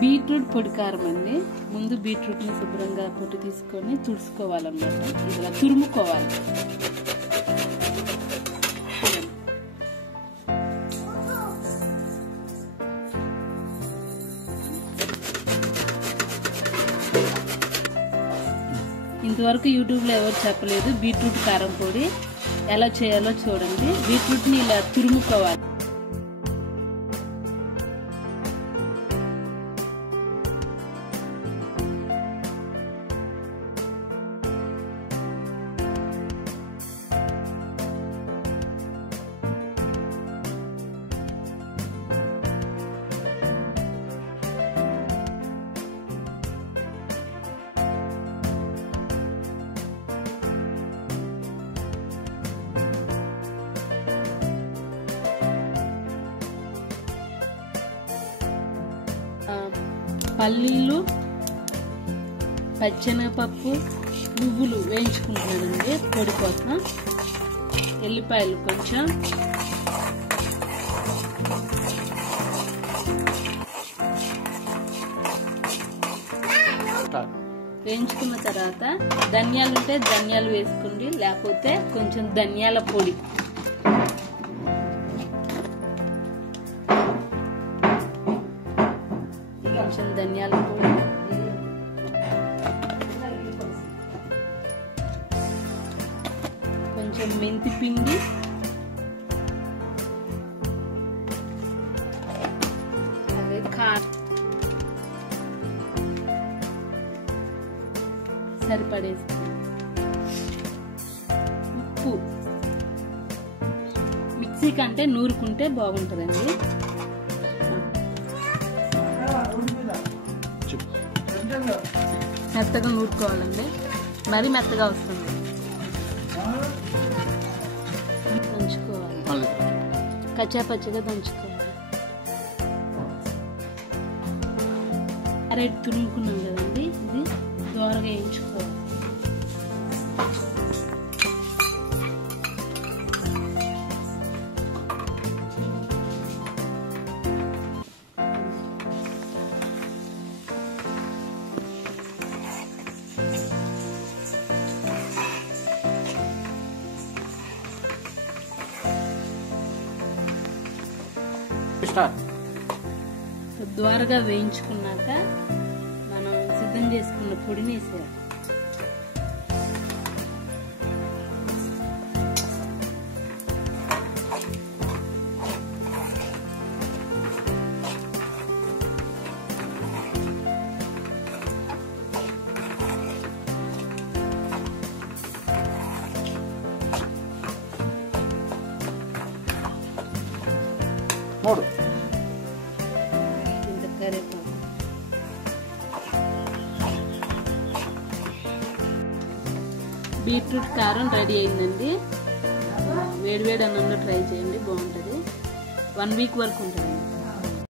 Beetroot పొడి కారం అండి. ముందు బీట్రూట్ ని శుభ్రంగా పొట్టు తీసుకొని తుడుచుకోవాలన్నమాట. ఇలా తురుముకోవాలి. ఇంతవరకు యూట్యూబ్లో ఎవరు చెప్పలేదు బీట్రూట్ కారం పొడి ఎలా చేయాలో చూడండి. బీట్రూట్ ని ఇలా తురుముకోవాలి. పల్లీలు, పచ్చెనగపప్పు, నువ్వులు వేయించుకుంటున్నానండి పొడి కోసం. ఎల్లిపాయలు కొంచెం, వేయించుకున్న తర్వాత ధనియాలు ఉంటే ధనియాలు వేసుకోండి, లేకపోతే కొంచెం ధనియాల పొడి. కొంచెం ధనియాల పొడి, కొంచెం మెంతి పిండి, అదే కారం సరిపడేసి, ఉప్పు. మిక్సీ కంటే నూరుకుంటే బాగుంటుందండి. మెత్తగా నూరుకోవాలండి, మరీ మెత్తగా వస్తుంది. దంచుకోవాలి, కచ్చాపచ్చిగా దంచుకోవాలి. అరెట్ తురుముకున్నాం కదండి, ఇది దోరగా వేయించుకోవాలి. ద్వారగా వేయించుకున్నాక మనం సిద్ధం చేసుకున్న పొడిని వేసేయాలి. బీట్రూట్ కారం రెడీ అయిందండి. వేడివేడి అన్నంలో ట్రై చేయండి, బాగుంటుంది. 1 వీక్ వరకు ఉంటుంది.